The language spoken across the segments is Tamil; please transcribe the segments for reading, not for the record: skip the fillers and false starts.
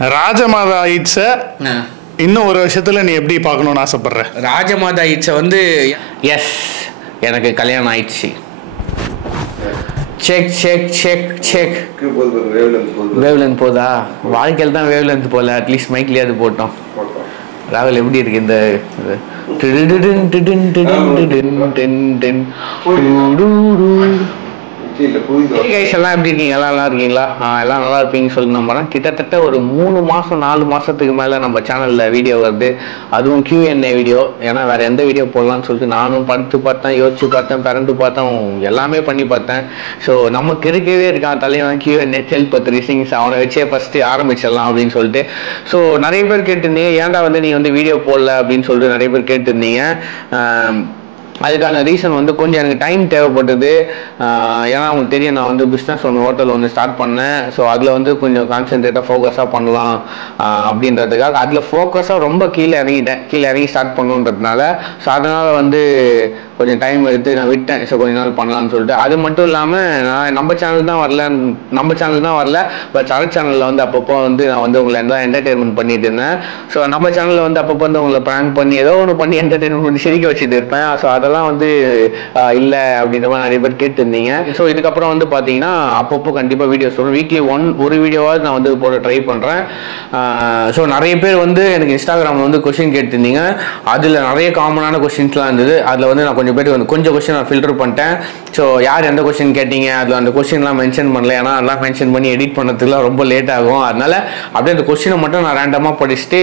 ராஜமாதா ஈட்ஸை இன்னும் ஒரு வருஷத்துல நீ எப்படி பார்க்கணும்னு ஆசைப்படுற? ராஜமாதா ஈட்ஸை வந்து எஸ் எனக்கு கல்யாணம் ஆயிடுச்சு. Check check check check. Wavelength போதா? வாழ்க்கையில் தான் வேவ்லென்த் போல, அட்லீஸ்ட் மைக்லேயே அது போட்டோம். ராகுல் எப்படி இருக்கு இந்த எல்லாம் எப்படி இருக்கீங்க? எல்லாம் நல்லா இருக்கீங்களா? எல்லாம் நல்லா இருப்பீங்கன்னு சொல்லி நம்புறேன். கிட்டத்தட்ட ஒரு 3 மாதம் 4 மாதத்துக்கு மேலே நம்ம சேனலில் வீடியோ வருது, அதுவும் Q&A வீடியோ. ஏன்னா வேறு எந்த வீடியோ போடலான்னு சொல்லிட்டு நானும் படுத்து பார்த்தேன், யோசிச்சு பார்த்தேன், பிறண்டு பார்த்தேன், எல்லாமே பண்ணி பார்த்தேன். ஸோ நமக்கு இருக்கவே இருக்கான் தலைவன் Q&A செல்பத்ரி சிங்ஸ், அவனை வச்சே ஃபஸ்ட்டு ஆரம்பிச்சிடலாம் அப்படின்னு சொல்லிட்டு. ஸோ நிறைய பேர் கேட்டிருந்தீங்க, ஏன்டா வந்து நீ வந்து வீடியோ போடல அப்படின்னு சொல்லிட்டு நிறைய பேர் கேட்டிருந்தீங்க. அதுக்கான ரீசன் வந்து கொஞ்சம் எனக்கு டைம் தேவைப்பட்டது. ஏன்னா அவங்களுக்கு தெரியும் நான் வந்து பிஸ்னஸ் ஹோட்டல் ஒன்று ஸ்டார்ட் பண்ணேன். ஸோ அதில் வந்து கொஞ்சம் கான்சென்ட்ரேட்டாக ஃபோக்கஸாக பண்ணலாம் அப்படின்றதுக்காக அதில் ஃபோக்கஸாக ரொம்ப கீழே இறங்கி ஸ்டார்ட் பண்ணணுன்றதுனால. ஸோ அதனால் வந்து கொஞ்சம் டைம் எடுத்து நான் விட்டேன். ஸோ கொஞ்ச நாள் பண்ணலான்னு சொல்லிட்டு. அது மட்டும் இல்லாமல் நான் நம்ம சேனல் தான் வரல, பட் அதர் சேனலில் வந்து அப்பப்போ வந்து நான் வந்து உங்களை எல்லாம் என்டர்டெயின்மெண்ட் பண்ணிட்டு இருந்தேன். ஸோ நம்ம சேனலில் வந்து அப்பப்போ வந்து உங்களை ப்ராங்க் பண்ணி ஏதோ ஒன்று பண்ணி என்டர்டெயின்மெண்ட் பண்ணி சிரிக்க வச்சுட்டு இருப்பேன். ஸோ அதெல்லாம் வந்து இல்லை அப்படின்ற மாதிரி நிறைய பேர் கேட்டுருந்தீங்க. ஸோ இதுக்கப்புறம் வந்து பார்த்தீங்கன்னா அப்பப்போ கண்டிப்பாக வீடியோஸ் வரும். வீக்லி ஒரு வீடியோவாவது நான் வந்து போட ட்ரை பண்ணுறேன். ஸோ நிறைய பேர் வந்து எனக்கு இன்ஸ்டாகிராமில் வந்து கொஸ்டின் கேட்டிருந்தீங்க. அதில் நிறைய காமனான கொஸ்டின்ஸ்லாம் இருந்தது. அதில் வந்து நான் கொஞ்சம் கொஸ்டின் நான் ஃபில்டர் பண்ணிட்டேன். ஸோ யார் எந்த கொஸ்டின் கேட்டீங்க அதில் அந்த கொஸ்டின்லாம் மென்ஷன் பண்ணல. ஏன்னா அதெல்லாம் மென்ஷன் பண்ணி எடிட் பண்ணுறதுக்குலாம் ரொம்ப லேட் ஆகும். அதனால அப்படியே அந்த கொஸ்டினை மட்டும் நான் ரேண்டமாக படிச்சுட்டு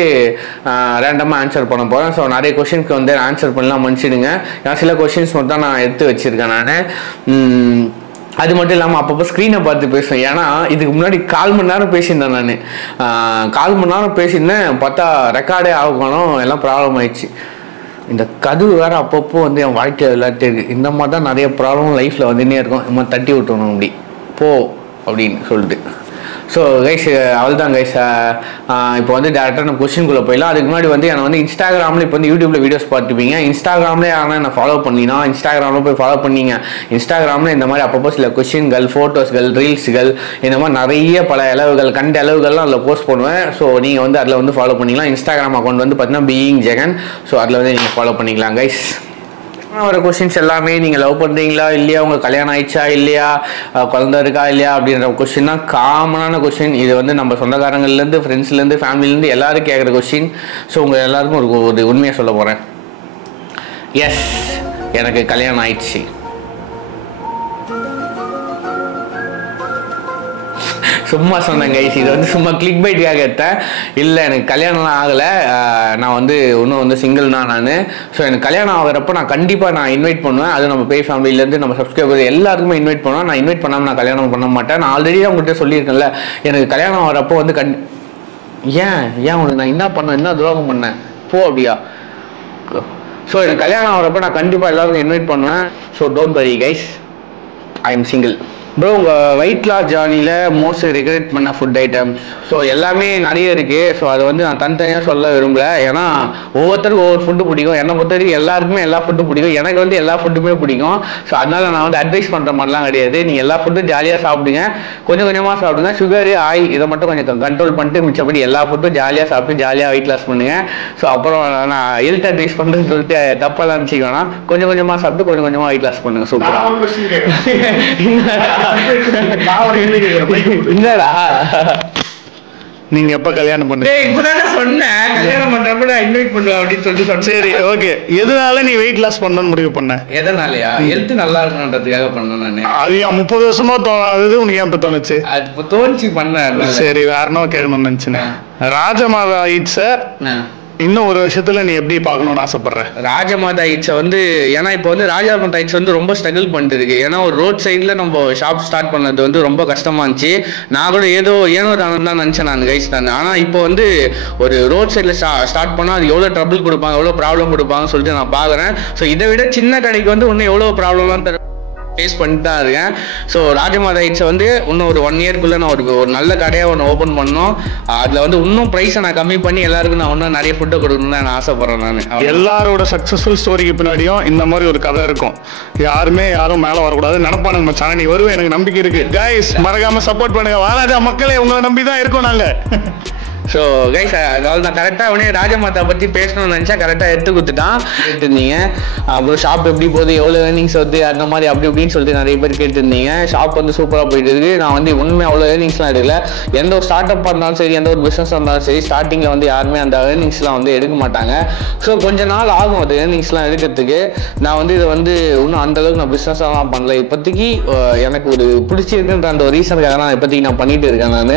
ரேண்டமாக ஆன்சர் பண்ண போகிறேன். ஸோ நிறைய கொஸ்டினுக்கு வந்து ஆன்சர் பண்ணலாம் மன்னிச்சிடுங்க. ஏன்னா சில கொஸ்டின்ஸ் மட்டும் தான் நான் எடுத்து வச்சுருக்கேன் நான். அது மட்டும் இல்லாமல் அப்பப்போ ஸ்க்ரீனை பார்த்து பேசுவேன். ஏன்னா இதுக்கு முன்னாடி 4 மணி நேரம் பேசியிருந்தேன் நான். 4 மணி நேரம் பேசியிருந்தேன், பார்த்தா ரெக்கார்டே ஆகணும், எல்லாம் ப்ராப்ளம் ஆயிடுச்சு. இந்த கதவு வேறு அப்பப்போ வந்து என் வாழ்க்கையில் விளையாட்டு இருக்குது. இந்த மாதிரி தான் நிறைய ப்ராப்ளம் லைஃப்பில் வந்துன்னே இருக்கும். இந்த மாதிரி தட்டி விட்டுணும் அப்படி போ அப்படின்னு சொல்லிட்டு. ஸோ கைஸ் அவள் தான் கைஸ். இப்போ வந்து டேரெக்டாக நம்ம கொஸ்டின்குள்ளே போயிடலாம். அதுக்கு முன்னாடி வந்து என்னை வந்து இன்ஸ்டாகிராமில் இப்போ வந்து யூடியூப்பில் வீடியோஸ் பார்த்துப்பீங்க. இன்ஸ்டாகிராம்லேயே ஆனால் என்னை ஃபாலோ பண்ணினா இன்ஸ்டாகிராமில் போய் ஃபாலோ பண்ணிங்க. இன்ஸ்டாகிராமில் இந்த மாதிரி அப்பப்போ சில கொஸ்டின்கள், ஃபோட்டோஸ்கள், ரீல்ஸுகள், இந்த மாதிரி நிறைய பல கண்ட அளவுகள்லாம் அதில் போஸ்ட் பண்ணுவேன். ஸோ நீங்கள் வந்து அதில் வந்து ஃபாலோ பண்ணிக்கலாம். இன்ஸ்டாகிராம் அக்கௌண்ட் வந்து பார்த்தீங்கன்னா பீயிங் ஜெகன். ஸோ அதில் வந்து நீங்கள் ஃபாலோ பண்ணிக்கலாம் கைஸ். வர கொஸ்டின்ஸ் எல்லாமே நீங்கள் லவ் பண்ணுறீங்களா இல்லையா, உங்கள் கல்யாணம் ஆயிடுச்சா இல்லையா, குழந்தை இருக்கா இல்லையா அப்படின்ற கொஸ்டின் தான் காமனான கொஸ்டின். இது வந்து நம்ம சொந்தக்காரங்கள்லேருந்து, ஃப்ரெண்ட்ஸ்லேருந்து, ஃபேமிலிலேருந்து எல்லாரும் கேட்குற கொஸ்டின். ஸோ உங்கள் எல்லாருக்கும் ஒரு உண்மையாக சொல்ல போகிறேன். எஸ் எனக்கு கல்யாணம் ஆயிடுச்சு. சும்மா சொன்னேன் கைஸ், இது வந்து சும்மா கிளிக் பைட்டுக்காக எடுத்தேன். இல்லை எனக்கு கல்யாணம்லாம் ஆகலை, நான் வந்து இன்னும் வந்து சிங்கிள் தான் நான். ஸோ எனக்கு கல்யாணம் ஆகிறப்போ நான் கண்டிப்பாக இன்வைட் பண்ணுவேன். அது நம்ம பே ஃபேமிலியிலேருந்து நம்ம சப்ஸ்கிரைபர் எல்லாருக்குமே இன்வைட் பண்ணுவேன். நான் இன்வைட் பண்ணாமல் நான் கல்யாணம் பண்ண மாட்டேன். நான் ஆல்ரெடி உங்கள்கிட்ட சொல்லியிருக்கேன்ல, எனக்கு கல்யாணம் ஆகிறப்போ வந்து ஏன் உனக்கு நான் என்ன துரோகம் பண்ணேன் போ அப்படியா. ஸோ எனக்கு கல்யாணம் ஆகிறப்போ நான் கண்டிப்பாக எல்லாருக்கும் இன்வைட் பண்ணுவேன். So don't worry guys, I am single. Bro உங்கள் வெயிட் லாஸ் ஜர்னியில் மோஸ்ட் ரெக்ரெட் பண்ண ஃபுட் ஐட்டம்ஸ். ஸோ எல்லாமே நிறைய இருக்குது. ஸோ அதை வந்து நான் தனித்தனியாக சொல்ல விரும்பல. ஏன்னா ஒவ்வொருத்தருக்கும் ஒவ்வொரு ஃபுட்டு பிடிக்கும். என்னை பொறுத்த வரைக்கும் எல்லாருக்குமே எல்லா ஃபுட்டும் பிடிக்கும். எனக்கு வந்து எல்லா ஃபுட்டுமே பிடிக்கும். ஸோ அதனால் நான் வந்து அட்வைஸ் பண்ணுற மாதிரிலாம் கிடையாது. நீங்கள் எல்லா ஃபுட்டும் ஜாலியாக சாப்பிடுங்க, கொஞ்சம் கொஞ்சமாக சாப்பிடுங்க. சுகரு, ஆயில் இதை மட்டும் கொஞ்சம் கண்ட்ரோல் பண்ணிட்டு மிச்சப்படி எல்லா ஃபுட்டும் ஜாலியாக சாப்பிட்டு ஜாலியாக வெயிட் லாஸ் பண்ணுங்கள். ஸோ அப்புறம் நான் ஹெல்த் அட்வைஸ் பண்ணுறேன்னு சொல்லிட்டு தப்பெல்லாம் நினச்சிக்கணும். கொஞ்சம் கொஞ்சமாக சாப்பிட்டு கொஞ்சம் கொஞ்சமாக வெயிட் லாஸ் பண்ணுங்கள். சூப்பராக இல்லடா. நீங்க எப்ப கல்யாணம் பண்ணுங்க? இப்பதானே சொன்னேன் கல்யாணம் பண்றப்ப நான் இன்வைட் பண்ணுவேன் அப்படின்னு சொல்லிட்டு சொன்னேன். சரி ஓகே. எதனால நீ வெயிட் லாஸ் பண்ணணும்னு முடிவு பண்ண? எதனாலயா? ஹெல்த் நல்லா இருக்கணுன்றதுக்காக பண்ணேன் நானு. அது 30 வருஷமா தோணாதது உனக்கு ஏன் தோணுச்சு? அது தோணுச்சு பண்ணேன். சரி வேற என்ன கேட்கணும்னு நினைச்சேன். ராஜமாதா ஈட்ஸை இன்னும் ஒரு வருஷத்துல நீ எப்படி பார்க்கணும்னு ஆசைப்படுற? ராஜமாதா ஈட்ஸை வந்து ஏன்னா இப்போ வந்து ராஜமாதா ஈட்ஸ் வந்து ரொம்ப ஸ்ட்ரகிள் பண்ணிட்டு இருக்கு. ஏன்னா ஒரு ரோட் சைடில் நம்ம ஷாப் ஸ்டார்ட் பண்ணது வந்து ரொம்ப கஷ்டமா இருந்துச்சு. நான் கூட ஏனோ தான் நினச்சேன் நான் கைஸ் தான். ஆனால் இப்போ வந்து ஒரு ரோட் சைடில் ஸ்டார்ட் பண்ணால் அது எவ்வளோ ட்ரபிள் கொடுப்பாங்க, எவ்வளோ ப்ராப்ளம் கொடுப்பாங்கன்னு சொல்லிட்டு நான் பார்க்குறேன். ஸோ இதை விட சின்ன கடைக்கு வந்து இன்னும் எவ்வளோ ப்ராப்ளம்லாம் ஃபேஸ் பண்ணிட்டு தான் இருக்கேன். ஸோ ராஜமாதா ஈட்ஸை வந்து இன்னும் ஒரு 1 இயர்க்குள்ளே நான் ஒரு நல்ல கடையாக ஒன்று ஓப்பன் பண்ணோம். அதில் வந்து இன்னும் ப்ரைஸை நான் கம்மி பண்ணி எல்லாருக்கும் நான் இன்னும் நிறைய ஃபுட்டை கொடுக்கணும்னு நான் ஆசைப்படுறேன். நான் எல்லாரோட சக்ஸஸ்ஃபுல் ஸ்டோரிக்கு பின்னாடியும் இந்த மாதிரி ஒரு கதை இருக்கும். யாரும் மேலே வரக்கூடாது நினைப்பாங்க. நம்ம சேனல் நீ வருவேன், எனக்கு நம்பிக்கை இருக்கு. கைஸ் மறக்காம சப்போர்ட் பண்ணுங்க. வாராஜா மக்களே, உங்களை நம்பி தான் இருக்கோம் நாங்கள். ஸோ கைஸ் அதாவது நான் கரெக்டாக அவனே ராஜமாதா பற்றி பேசணும்னு நினச்சா கரெக்டாக எடுத்து கொடுத்துட்டான். கேட்டுருந்தீங்க அப்புறம் ஷாப் எப்படி போகுது, எவ்வளோ ஏர்னிங்ஸ் வருது, அந்த மாதிரி அப்படி இப்படின்னு சொல்லிட்டு நிறைய பேர் கேட்டுருந்தீங்க. ஷாப் வந்து சூப்பராக போயிட்டு இருக்கு. நான் வந்து ஒன்றுமே அவ்வளோ ஏர்னிங்ஸ்லாம் எடுக்கல. எந்த ஒரு ஸ்டார்ட் அப்பாக இருந்தாலும் சரி, எந்த ஒரு பிஸ்னஸாக இருந்தாலும் சரி, ஸ்டார்டிங்கில் வந்து யாருமே அந்த ஏர்னிங்ஸ்லாம் வந்து எடுக்க மாட்டாங்க. ஸோ கொஞ்ச நாள் ஆகும் அது ஏர்னிங்ஸ்லாம் எடுக்கிறதுக்கு. நான் வந்து இதை வந்து இன்னும் அந்தளவுக்கு நான் பிஸ்னஸாலாம் பண்ணல. இப்போதைக்கு எனக்கு ஒரு பிடிச்சிருக்குன்ற அந்த ஒரு ரீசனுக்காக நான் இப்போதைக்கு நான் பண்ணிட்டு இருக்கேன். நான்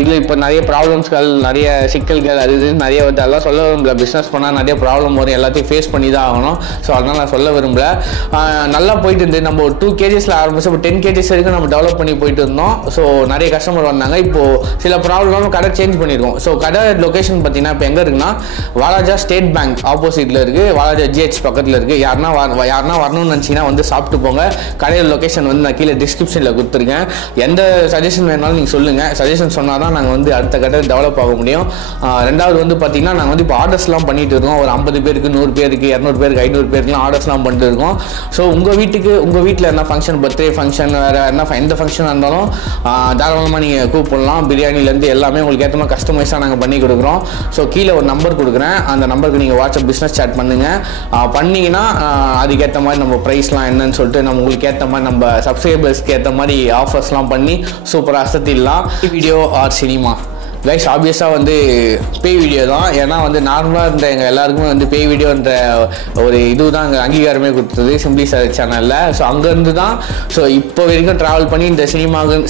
இதில் இப்போ நிறைய ப்ராப்ளம்ஸ்கள், நிறைய சிக்கல்கள், அது இது நிறைய வந்து அதெல்லாம் சொல்ல விரும்பல. பிஸ்னஸ் பண்ணால் நிறைய ப்ராப்ளம் வரும், எல்லாத்தையும் ஃபேஸ் பண்ணி தான் ஆகணும். ஸோ அதனால் நான் சொல்ல விரும்பல. நல்லா போயிட்டு இருந்து நம்ம ஒரு 2 kgs ஆரம்பிச்சு இப்போ 10 kgs வரைக்கும் நம்ம டெவலப் பண்ணி போயிட்டு இருந்தோம். ஸோ நிறைய கஸ்டமர் வந்தாங்க. இப்போது சில ப்ராப்ளம் கடை சேஞ்ச் பண்ணியிருக்கோம். ஸோ கடை லொக்கேஷன் பார்த்தீங்கன்னா இப்போ எங்கே இருக்குன்னா வாலாஜா ஸ்டேட் பேங்க் ஆப்போசிட்டில் இருக்குது, வாலாஜா GH பக்கத்தில் இருக்குது. யாருன்னா வரணும்னு நினச்சிங்கன்னா வந்து சாப்பிட்டு போங்க. கடையோட லொக்கேஷன் வந்து நான் கீழே டிஸ்கிரிப்ஷனில் கொடுத்துருக்கேன். எந்த சஜஷன் வேணாலும் நீங்கள் சொல்லுங்கள். சஜஷன் சொன்னால் தான் நாங்கள் வந்து அடுத்த கடை டெவலப் ஆக முடியும். ரெண்டாவது வந்து பார்த்தீங்கன்னா நாங்கள் வந்து இப்போ ஆர்டர்ஸ்லாம் பண்ணிட்டு இருக்கோம். ஒரு 50 பேருக்கு, 100 பேருக்கு, 200 பேருக்கு, 500 பேருக்குலாம் ஆர்டர்ஸ்லாம் பண்ணிட்டு இருக்கோம். ஸோ உங்கள் வீட்டில் என்ன ஃபங்க்ஷன், பர்த்டே ஃபங்க்ஷன், வேறு என்ன எந்த ஃபங்க்ஷனாக இருந்தாலும் தாராளமாக நீங்கள் கூப்பிடலாம். பிரியாணிலேருந்து எல்லாமே உங்களுக்கு ஏற்ற மாதிரி கஸ்டமைஸாக நாங்கள் பண்ணி கொடுக்குறோம். ஸோ கீழே ஒரு நம்பர் கொடுக்குறேன். அந்த நம்பருக்கு நீங்கள் வாட்ஸ்அப் பிஸ்னஸ் சாட் பண்ணுங்கள். பண்ணிங்கன்னா அதுக்கேற்ற மாதிரி நம்ம ப்ரைஸ்லாம் என்னன்னு சொல்லிட்டு நம்ம உங்களுக்கு ஏற்ற மாதிரி நம்ம சப்ஸ்கிரைபர்ஸ்க்கு ஏற்ற மாதிரி ஆஃபர்ஸ்லாம் பண்ணி சூப்பராக அசத்திடலாம். வீடியோ ஆர் சினிமா கைஸ் ஆப்வியஸாக வந்து பேய் வீடியோ தான். ஏன்னா வந்து நார்மலாக இருந்த எங்கள் எல்லாருக்குமே வந்து பேய் வீடியோன்ற ஒரு இது தான் அங்கே அங்கீகாரமே கொடுத்தது சிம்பிளி சார் சேனலில். ஸோ அங்கேருந்து தான் ஸோ இப்போ வரைக்கும் ட்ராவல் பண்ணி இந்த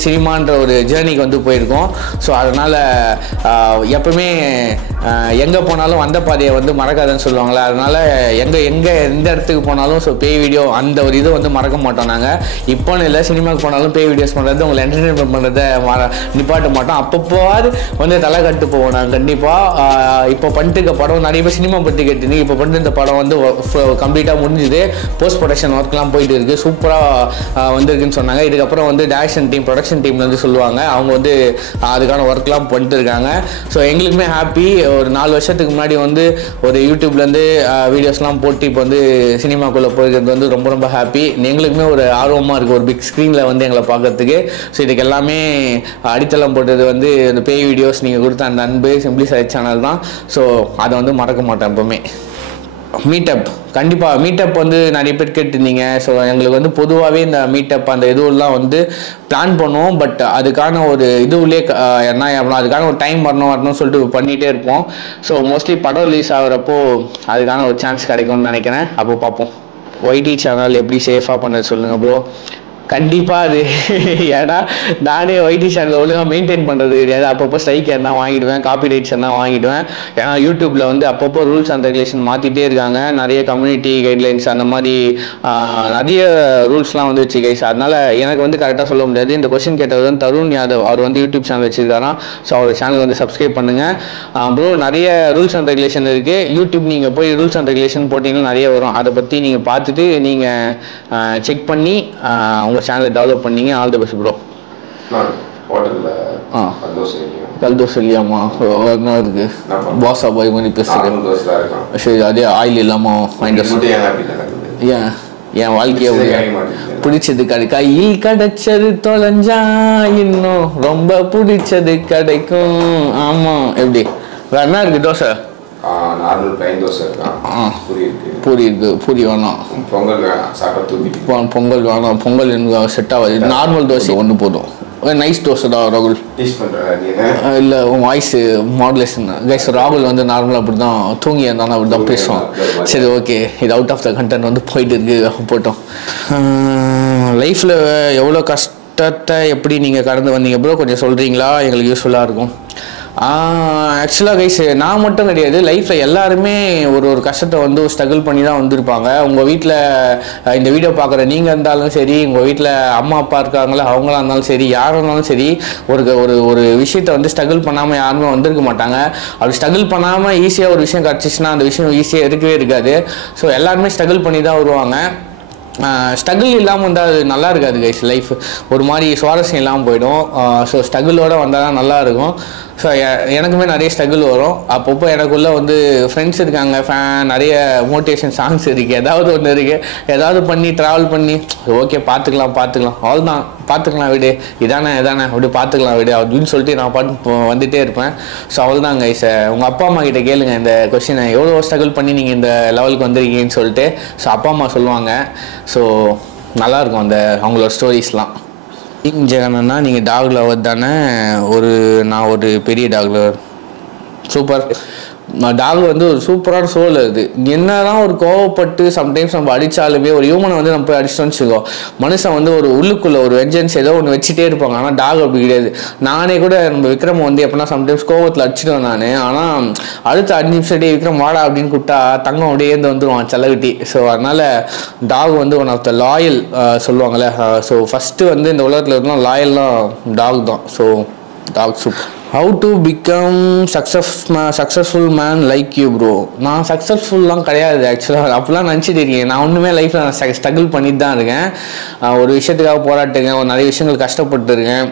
சினிமான்ற ஒரு ஜேர்னிக்கு வந்து போயிருக்கோம். ஸோ அதனால் எப்பவுமே எங்கே போனாலும் வந்த பாதையை வந்து மறக்காதுன்னு சொல்லுவாங்களே, அதனால் எந்த இடத்துக்கு போனாலும் ஸோ பேய் வீடியோ அந்த ஒரு இது வந்து மறக்க மாட்டோம். நாங்கள் இப்போன்னு இல்லை, சினிமாவுக்கு போனாலும் பேய் வீடியோஸ் பண்ணுறது, உங்களை என்டர்டெயின்மெண்ட் பண்ணுறதை நிப்பாட்ட மாட்டோம். அப்பப்போவாது வந்து தலை கட்டு போவோம் நாங்கள் கண்டிப்பாக. இப்போ பண்ணிட்டு இருக்க படம் நிறைய பேர் சினிமா பற்றி கேட்டுருந்தீங்க. இப்போ பண்ணிட்டு இந்த படம் வந்து கம்ப்ளீட்டாக முடிஞ்சுது. போஸ்ட் ப்ரொடக்ஷன் ஒர்க்லாம் போயிட்டு இருக்குது, சூப்பராக வந்துருக்குன்னு சொன்னாங்க. இதுக்கப்புறம் வந்து டைரக்ஷன் டீம், ப்ரொடக்ஷன் டீம்ல வந்து சொல்லுவாங்க, அவங்க வந்து அதுக்கான ஒர்க்லாம் பண்ணிட்டு இருக்காங்க. ஸோ எங்களுக்குமே ஹாப்பி. ஒரு 4 வருஷத்துக்கு முன்னாடி வந்து ஒரு யூடியூப்லேருந்து வீடியோஸ்லாம் போட்டு இப்போ வந்து சினிமாக்குள்ளே போயிருக்கிறது வந்து ரொம்ப ரொம்ப ஹாப்பி. எங்களுக்குமே ஒரு ஆர்வமாக இருக்குது ஒரு பிக் ஸ்க்ரீனில் வந்து எங்களை பார்க்கறதுக்கு. ஸோ இதுக்கு எல்லாமே அடித்தளம் போட்டது வந்து இந்த பேய் வீடியோஸ் நீங்கள் கொடுத்த அந்த அன்பு சிம்பிளி சார் சேனல் தான். ஸோ அதை வந்து மறக்க மாட்டேன் எப்பவுமே. மீட்டப் கண்டிப்பாக மீட்டப் வந்து நிறைய பேர் கேட்டுருந்தீங்க. ஸோ எங்களுக்கு வந்து பொதுவாகவே இந்த மீட்டப் அந்த இதுவெல்லாம் வந்து பிளான் பண்ணுவோம். பட் அதுக்கான ஒரு இதுவுலே என்ன அதுக்கான ஒரு டைம் வரணும்னு சொல்லிட்டு பண்ணிகிட்டே இருப்போம். ஸோ மோஸ்ட்லி படம் ரிலீஸ் ஆகிறப்போ அதுக்கான ஒரு சான்ஸ் கிடைக்கும்னு நினைக்கிறேன். அப்போ பார்ப்போம். YT சேனல் எப்படி சேஃபாக பண்ண சொல்லுங்கள் ப்ரோ. கண்டிப்பாக அது ஏன்னா நானே YT சேனல் ஒழுங்காக மெயின்டைன் பண்ணுறது கிடையாது. அப்பப்போ ஸ்ட்ரைக் எல்லாம் வாங்கிடுவேன், காப்பி ரைட்ஸ் எல்லாம் வாங்கிடுவேன். ஏன்னா யூடியூப்பில் வந்து அப்பப்போ ரூல்ஸ் அண்ட் ரெகுலேஷன் மாற்றிட்டே இருக்காங்க. நிறைய கம்யூனிட்டி கைட்லைன்ஸ் அந்த மாதிரி நிறைய ரூல்ஸ்லாம் வந்து வச்சு கைஸ். அதனால் எனக்கு வந்து கரெக்டாக சொல்ல முடியாது. இந்த கொஸ்டின் கேட்டது வந்து தருண் யாதவ், அவர் வந்து யூடியூப் சேனல் வச்சுருக்காராம். ஸோ அவர் சேனல் வந்து சப்ஸ்கிரைப் பண்ணுங்கள் ப்ரோ. நிறைய ரூல்ஸ் அண்ட் ரெகுலேஷன் இருக்குது. யூடியூப் நீங்கள் போய் ரூல்ஸ் அண்ட் ரெகுலேஷன் போட்டிங்கன்னா நிறைய வரும். அதை பற்றி நீங்கள் பார்த்துட்டு நீங்கள் செக் பண்ணி உங்கள் சேனலை டெவலப் பண்ணீங்க. All the best bro. கல்தோஸ் இல்லையாம்மா என்ன இருக்கு பாஸா பாய் மாதிரி பேசுகிறேன். சரி அதே ஆயில் இல்லாமல் வாங்கிட்டு ஏன் என் வாழ்க்கைய பிடிச்சது கையில் கிடைச்சது தொலைஞ்சா இன்னும் ரொம்ப பிடிச்சது கிடைக்கும். ஆமாம் எப்படி வேற என்ன இருக்கு? தோசை நார்மல் பிளைன் தோசை இருக்கான், பூரி இருக்கு. பூரி வேணாம், பொங்கல் வேணாம், சாப்பிட்டா தூக்கிட்டு பொங்கல் வேணாம். பொங்கல் எனக்கு செட் ஆகாது. நார்மல் தோசை ஒன்று போதும். நைஸ் தோசை தான் ராகுல். இல்லை உன் வாய்ஸ் மாடுலேஷன் கைஸ். ராகுல் வந்து நார்மலாக அப்படி தான் தூங்கி இருந்தாலும் அப்படி தான் பேசுவான். சரி ஓகே, இது அவுட் ஆஃப் த கண்டென்ட் வந்து போயிட்டு இருக்கு, போட்டோம். லைஃப்பில் எவ்வளோ கஷ்டத்தை எப்படி நீங்கள் கடந்து வந்தீங்க ப்ரோ கொஞ்சம் சொல்கிறீங்களா? எங்களுக்கு யூஸ்ஃபுல்லாக இருக்கும். ஆக்சுவலாக கைஸ் நான் மட்டும் கிடையாது, லைஃப்பில் எல்லாருமே ஒரு கஷ்டத்தை வந்து ஸ்ட்ரகிள் பண்ணி தான் வந்திருப்பாங்க. உங்கள் வீட்டில் இந்த வீடியோ பார்க்குற நீங்கள் இருந்தாலும் சரி, உங்கள் வீட்டில் அம்மா அப்பா இருக்காங்களே அவங்களா இருந்தாலும் சரி, யாராக இருந்தாலும் சரி, ஒரு விஷயத்தை வந்து ஸ்ட்ரகிள் பண்ணாமல் யாருமே வந்திருக்க மாட்டாங்க. அப்படி ஸ்ட்ரகிள் பண்ணாமல் ஈஸியாக ஒரு விஷயம் கிடச்சிச்சின்னா அந்த விஷயம் ஈஸியாக இருக்கவே இருக்காது. ஸோ எல்லாருமே ஸ்ட்ரகிள் பண்ணி தான் வருவாங்க. ஸ்ட்ரகிள் இல்லாமல் வந்தால் அது நல்லா இருக்காது கைஸ். லைஃப் ஒரு மாதிரி சுவாரஸ்யம் இல்லாமல் போயிடும். ஸோ ஸ்ட்ரகிளோடு வந்தால் தான் நல்லாயிருக்கும். ஸோ எனக்குமே நிறைய ஸ்ட்ரகிள் வரும். அப்பப்போ எனக்குள்ளே வந்து ஃப்ரெண்ட்ஸ் இருக்காங்க, நிறைய மோட்டிவேஷன் சாங்ஸ் இருக்குது, ஏதாவது ஒன்று இருக்குது, ஏதாவது பண்ணி ட்ராவல் பண்ணி ஓகே பார்த்துக்கலாம் அவ்வளோதான் பார்த்துக்கலாம் விடு, இதானே அப்படி பார்த்துக்கலாம் விடு அப்படின்னு சொல்லிட்டு நான் பாட்டு வந்துகிட்டே இருப்பேன். ஸோ அவ்வளோதான் கைஸ். உங்கள் அப்பா அம்மா கிட்ட கேளுங்க இந்த கொஸ்டினை, எவ்வளோ ஸ்ட்ரகிள் பண்ணி நீங்கள் இந்த லெவலுக்கு வந்திருக்கீங்கன்னு சொல்லிட்டு. ஸோ அப்பா அம்மா சொல்லுவாங்க. ஸோ நல்லாயிருக்கும் அந்த அவங்களோட ஸ்டோரிஸ்லாம். பீயிங் ஜெகன்னா நீங்கள் டாக் லவர் தானே? நான் ஒரு பெரிய டாக் லவர். சூப்பர். டாக் வந்து ஒரு சூப்பரான சோல். அது என்னதான் ஒரு கோவப்பட்டு சம்டைம்ஸ் நம்ம அடித்தாலுமே, ஒரு ஹியூமனை வந்து நம்ம போய் அடிச்சிட்டோம்னு வச்சுக்கோ, மனுஷன் வந்து ஒரு உள்ளுக்குள்ளே ஒரு வெஞ்சன்ஸ் ஏதோ ஒன்று வச்சுட்டே இருப்பாங்க. ஆனால் டாக் அப்படி கிடையாது. நானே கூட நம்ம விக்ரம் வந்து எப்படின்னா சம்டைம்ஸ் கோவத்தில் அடிச்சிடுவேன் நான். ஆனால் அடுத்த 5 நிமிஷம் விக்ரம் வாடா அப்படின்னு கூப்பிட்டா தங்கம் அப்படியே வந்துடுவான் செல்லகுட்டி. ஸோ அதனால் டாக் வந்து ஒன் ஆஃப் த லாயல் சொல்லுவாங்கள்ல. ஸோ ஃபஸ்ட்டு வந்து இந்த உலகத்தில் இருந்தால் லாயல்லாம் டாக் தான். So dog super. How to become successful man like you bro? நான் சக்ஸஸ்ஃபுல்லாம் கிடையாது ஆக்சுவலாக. அப்படிலாம் நினச்சிட்டு இருக்கேன். நான் ஒன்றுமே லைஃப்பில் நான் ஸ்ட்ரகிள் பண்ணிட்டு தான் இருக்கேன். ஒரு விஷயத்துக்காக போராட்டுருக்கேன், ஒரு நிறைய விஷயங்கள் கஷ்டப்பட்டு இருக்கேன்,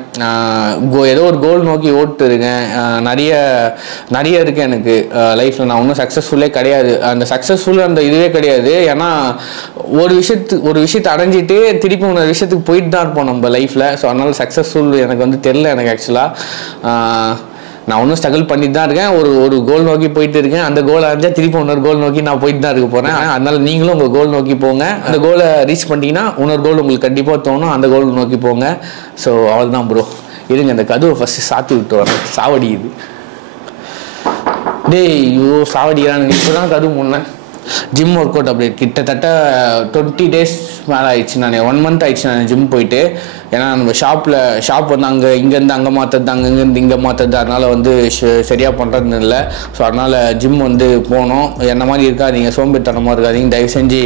ஏதோ ஒரு கோல் நோக்கி ஓட்டு இருக்கேன். நிறைய இருக்குது எனக்கு லைஃப்பில். நான் ஒன்றும் சக்ஸஸ்ஃபுல்லே கிடையாது. அந்த சக்ஸஸ்ஃபுல் அந்த இதுவே கிடையாது. ஏன்னா ஒரு விஷயத்தை அடைஞ்சிட்டு திருப்பி ஒரு விஷயத்துக்கு போயிட்டு தான் இருப்போம் நம்ம லைஃப்பில். ஸோ அதனால் சக்ஸஸ்ஃபுல் எனக்கு வந்து தெரில எனக்கு ஆக்சுவலாக. நான் ஒன்றும் ஸ்ட்ரகிள் பண்ணிட்டு தான் இருக்கேன். ஒரு கோல் நோக்கி போயிட்டு இருக்கேன். அந்த கோல் அடைஞ்சால் திருப்பி இன்னொரு கோல் நோக்கி நான் போயிட்டு தான் இருக்க போகிறேன். அதனால் நீங்களும் உங்கள் கோல் நோக்கி போங்க. அந்த கோலை ரீச் பண்ணிட்டீங்கன்னா இன்னொரு கோல் உங்களுக்கு கண்டிப்பாக தோணும். அந்த கோல் நோக்கி போங்க. ஸோ அவ்வளோதான் ப்ரோ. இருங்க இந்த கதவை ஃபஸ்ட்டு சாத்தி விட்டு வரேன். சாவடிக்குது டேய். ஐயோ சாவடிக்கிறானுங்க. இப்போ தான் கதவு முன்னே. ஜிம் ஒர்க் அவுட் அப்படி கிட்டத்தட்ட 20 days மேலே ஆயிடுச்சு. நான் 1 month ஆயிடுச்சு நான் ஜிம் போயிட்டு. ஏன்னா நம்ம ஷாப் வந்து இங்கேருந்து அங்கே மாற்றுறது, அங்கேருந்து இங்கே மாற்றுறது, அதனால் வந்து சரியாக பண்ணுறதுன்னு இல்லை. ஸோ அதனால் ஜிம் வந்து போனோம். என்ன மாதிரி இருக்காதீங்க, சோம்பேறித்தனமாக இருக்காதீங்க, தயவு செஞ்சு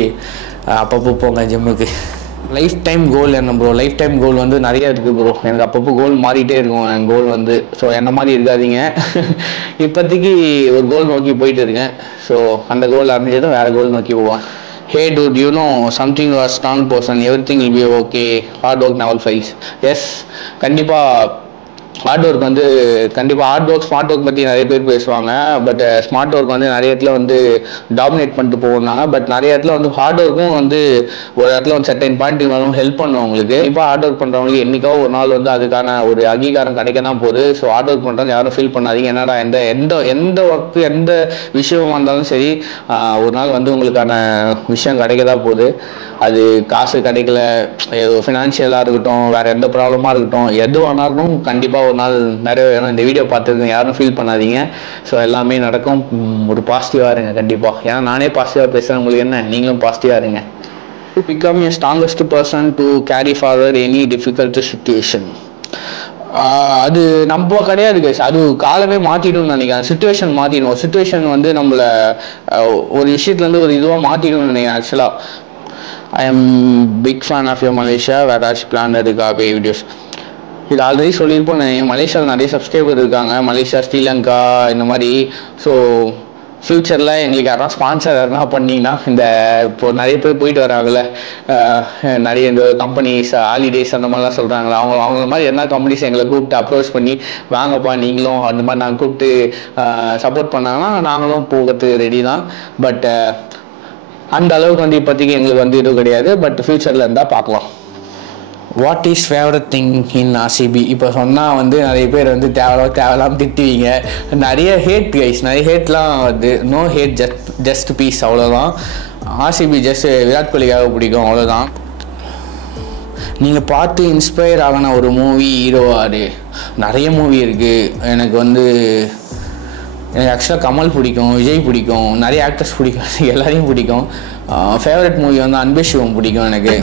அப்பப்போ போங்க ஜிம்முக்கு. லைஃப் டைம் கோல் என்ன ப்ரோ? லைஃப் டைம் கோல் வந்து நிறைய இருக்குது ப்ரோ. எனக்கு அப்பப்போ கோல் மாறிட்டே இருக்கும் என் கோல் வந்து. ஸோ என்ன மாதிரி இருக்காதீங்க. இப்போதைக்கு ஒரு கோல் நோக்கி போயிட்டு இருக்கேன். ஸோ அந்த கோல் அடைஞ்சதும் வேறு கோல் நோக்கி போவேன். Hey dude, you know something, you are a strong person, everything will be okay, hard work never fails. Yes, கண்டிப்பாக ஹார்ட் ஒர்க் வந்து ஹார்ட் ஒர்க் ஸ்மார்ட் ஒர்க் பற்றி நிறைய பேர் பேசுவாங்க. பட் ஸ்மார்ட் ஒர்க் வந்து நிறைய இடத்துல வந்து டாமினேட் பண்ணிட்டு போனாங்க. பட் நிறைய இடத்துல வந்து ஹார்ட் ஒர்க்கும் வந்து ஒரு இடத்துல வந்து செர்டைன் பாயிண்ட் வரும் ஹெல்ப் பண்ணும் உங்களுக்கு. இப்போ ஹார்ட் ஒர்க் பண்ணுறவங்களுக்கு என்றைக்கோ ஒரு நாள் வந்து அதுக்கான ஒரு அங்கீகாரம் கிடைக்க தான் போகுது. ஸோ ஹார்ட் ஒர்க் பண்ணுறது யாரும் ஃபீல் பண்ணாதீங்க. என்னடா எந்த ஒர்க்கு எந்த விஷயமா இருந்தாலும் சரி, ஒரு நாள் வந்து உங்களுக்கான விஷயம் கிடைக்க தான் போகுது. அது காசு கிடைக்கல, ஃபினான்ஷியலாக இருக்கட்டும், வேறு எந்த ப்ராப்ளமாக இருக்கட்டும், எது வேணாலும் கண்டிப்பாக ஒரு நாள் நிறைய வேணும். இந்த வீடியோ பார்த்துருக்கேன், யாரும் ஃபீல் பண்ணாதீங்க. ஸோ எல்லாமே நடக்கும். ஒரு பாசிட்டிவாக இருங்க கண்டிப்பாக. ஏன்னா நானே பாசிட்டிவாக பேசுகிறேன், உங்களுக்கு என்ன, நீங்களும் பாசிட்டிவாக இருங்க. To become a strongest person to carry forward any difficult situation. அது நம்ம கிடையாது கைஸ். அது காலமே மாற்றிடும்னு நினைக்கிறேன். சுச்சுவேஷன் மாற்றிடும். சுச்சுவேஷன் வந்து நம்மளை ஒரு விஷயத்துலேருந்து ஒரு இதுவாக மாற்றிடும்னு நினைக்கிறேன் ஆக்சுவலாக. I am big fan of your Malaysia. வேறு ஏதாச்சும் பிளான் இருக்கா பே வீடியோஸ்? இது ஆல்ரெடி சொல்லியிருப்போம். மலேசியாவில் நிறைய சப்ஸ்கிரைபர் இருக்காங்க, மலேசியா, ஸ்ரீலங்கா இந்த மாதிரி. ஸோ ஃப்யூச்சரில் எங்களுக்கு யாராவது ஸ்பான்சர் எதனா பண்ணிங்கன்னா, இப்போ நிறைய பேர் போயிட்டு வராங்கல்ல, நிறைய இந்த கம்பெனிஸ் ஹாலிடேஸ் அந்த மாதிரிலாம் சொல்கிறாங்களா, அவங்க மாதிரி என்ன கம்பெனிஸ் எங்களை கூப்பிட்டு அப்ரோச் பண்ணி வாங்கப்பா நீங்களும் அந்த மாதிரி நாங்கள் கூப்பிட்டு சப்போர்ட் பண்ணாங்கன்னா நாங்களும் போகிறதுக்கு ரெடி தான். பட் அந்த அளவுக்கு வந்து இப்போதைக்கு எங்களுக்கு வந்து இதுவும் கிடையாது. பட் ஃப்யூச்சரில் இருந்தால் பார்க்கலாம். What is favourite thing in RCB? இப்போ சொன்னால் வந்து நிறைய பேர் வந்து தேவையில்லாமல் திட்டுவீங்க. நிறைய ஹேட் கைஸ், நிறைய ஹேட்லாம் வந்து நோ ஹேட், ஜஸ்ட் பீஸ், அவ்வளோதான். RCB ஜஸ்ட் விராட் கோலிக்காக பிடிக்கும், அவ்வளோதான். நீங்கள் பார்த்து இன்ஸ்பயர் ஆகின ஒரு மூவி ஹீரோவாரு? நிறைய மூவி இருக்குது. எனக்கு ஆக்சுவலாக கமல் பிடிக்கும், விஜய் பிடிக்கும், நிறைய ஆக்டர்ஸ் பிடிக்கும், எல்லாரையும் பிடிக்கும். ஃபேவரட் மூவி வந்து அன்பே சிவம் பிடிக்கும் எனக்கு.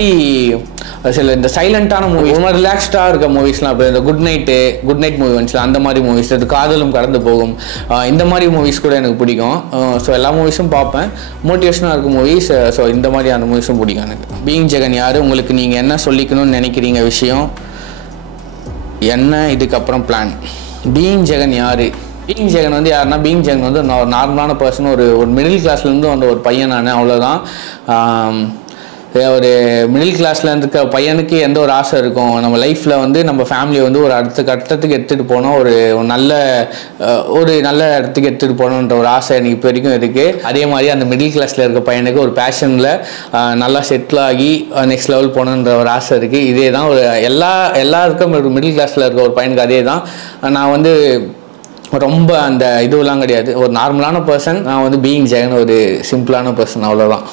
சில இந்த சைலண்டான மூவிஸ், ரொம்ப ரிலாக்ஸ்டாக இருக்க மூவிஸ்லாம், இப்போ இந்த குட் நைட் மூவி வந்துச்சுல, அந்த மாதிரி மூவிஸ், இது காதலும் கடந்து போகும், இந்த மாதிரி மூவிஸ் கூட எனக்கு பிடிக்கும். ஸோ எல்லா மூவிஸும் பார்ப்பேன். மோட்டிவேஷனாக இருக்கும் மூவிஸ். ஸோ இந்த மாதிரி அந்த மூவிஸும் பிடிக்கும் எனக்கு. பீயிங் ஜெகன் யார்? உங்களுக்கு நீங்கள் என்ன சொல்லிக்கணும்னு நினைக்கிறீங்க விஷயம் என்ன? இதுக்கப்புறம் பிளான். பீயிங் ஜெகன் யார்? பீயிங் ஜெகன் வந்து யாருன்னா, பீயிங் ஜெகன் வந்து நார்மலான பர்சன், ஒரு மிடில் கிளாஸ்லேருந்து வந்த ஒரு பையன் நான், அவ்வளோதான். ஒரு மிடில் கிளாஸில் இருக்க பையனுக்கு எந்த ஒரு ஆசை இருக்கும், நம்ம லைஃப்பில் வந்து நம்ம ஃபேமிலியை வந்து ஒரு அடுத்த கட்டத்துக்கு எடுத்துகிட்டு போனோம், ஒரு நல்ல இடத்துக்கு எடுத்துகிட்டு போகணுன்ற ஒரு ஆசை எனக்கு இப்போ வரைக்கும் இருக்குது. அதே மாதிரி அந்த மிடில் கிளாஸில் இருக்க பையனுக்கு ஒரு பேஷனில் நல்லா செட்டில் ஆகி நெக்ஸ்ட் லெவல் போகணுன்ற ஒரு ஆசை இருக்குது. இதே தான் ஒரு எல்லாருக்கும் ஒரு மிடில் கிளாஸில் இருக்க ஒரு பையனுக்கு அதே தான். நான் வந்து ரொம்ப அந்த இதுவெல்லாம் கிடையாது, ஒரு நார்மலான பர்சன். நான் வந்து பீயிங் ஜெகன் ஒரு சிம்பிளான பர்சன், அவ்வளோதான்.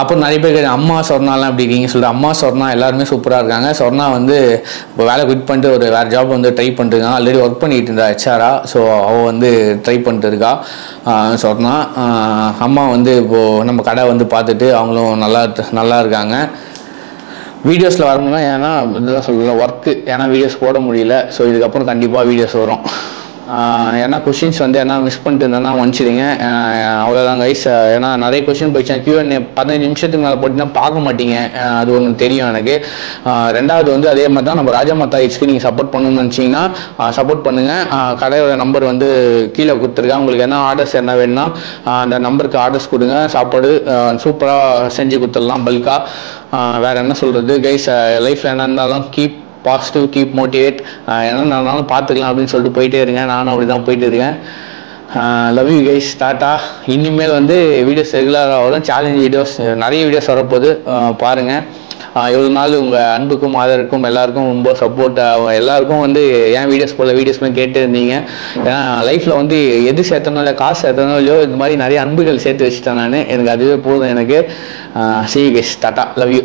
அப்புறம் நிறைய பேர் அம்மா சொர்ணாலாம் எப்படி இருக்கீங்க சொல்லிட்டு, அம்மா சொர்ணா எல்லாருமே சூப்பராக இருக்காங்க. சொர்ணா வந்து இப்போ வேலை குவிட் பண்ணிட்டு ஒரு வேறு ஜாப் வந்து ட்ரை பண்ணிட்டுருக்கான். ஆல்ரெடி ஒர்க் பண்ணிட்டு இருந்தா ஹெச்ஆரா. ஸோ அவள் வந்து ட்ரை பண்ணிட்டு இருக்கா சொர்ணா. அம்மா வந்து இப்போது நம்ம கடை வந்து பார்த்துட்டு அவங்களும் நல்லா இருக்காங்க. வீடியோஸில் வரணும்னா ஏன்னா இதுதான் சொல்கிறேன், ஒர்க்கு, ஏன்னா வீடியோஸ் போட முடியல. ஸோ இதுக்கப்புறம் கண்டிப்பாக வீடியோஸ் வரும். ஏன்னா கொஷின்ஸ் வந்து என்ன மிஸ் பண்ணிட்டு இருந்தேன்னா மன்னிச்சிடுங்க. அவ்வளோதான் கைஸ். ஏன்னா நிறைய கொஷின் போயிடுச்சு. Q&A 15 நிமிஷத்துக்கு மேலே போட்டிங்கன்னா பார்க்க மாட்டீங்க, அது ஒன்று தெரியும் எனக்கு. ரெண்டாவது வந்து அதே மாதிரி தான், நம்ம ராஜமாதா ஹிட்ஸ்க்கு நீங்கள் சப்போர்ட் பண்ணணும்னு நினச்சிங்கன்னா சப்போர்ட் பண்ணுங்கள். கடையோட நம்பர் வந்து கீழே கொடுத்துருக்கேன். உங்களுக்கு என்ன ஆர்டர்ஸ் என்ன வேணும்னா அந்த நம்பருக்கு ஆர்டர்ஸ் கொடுங்க. சாப்பாடு சூப்பராக செஞ்சு கொடுத்துடலாம் பல்காக. வேறு என்ன சொல்கிறது கைஸ், லைஃப்பில் என்ன இருந்தாலும் கீப் பாசிட்டிவ், கீப் மோட்டிவேட். என்ன நடந்தாலும் பார்த்துக்கலாம் அப்படின்னு சொல்லிட்டு போயிட்டே இருங்க. நானும் அப்படி தான் போயிட்டு இருக்கேன். Love you guys, tata. இனிமேல் வந்து வீடியோஸ் ரெகுலராக வரும், சேலஞ்ச் வீடியோஸ், நிறைய வீடியோஸ் வரப்போகுது, பாருங்கள். இவ்வளோ நாள் உங்கள் அன்புக்கும் ஆதரவுக்கும் எல்லாருக்கும் ரொம்ப சப்போர்ட். எல்லாருக்கும் வந்து ஏன் வீடியோஸ்மே கேட்டு இருந்தீங்க. ஏன்னா லைஃப்பில் வந்து எது சேர்த்தனோ இல்லை காசு சேர்த்தனோ இல்லையோ, இது மாதிரி நிறைய அன்புகள் சேர்த்து வச்சுட்டேன் நான். எனக்கு அதுவே போதும் எனக்கு. see you guys, tata, love you.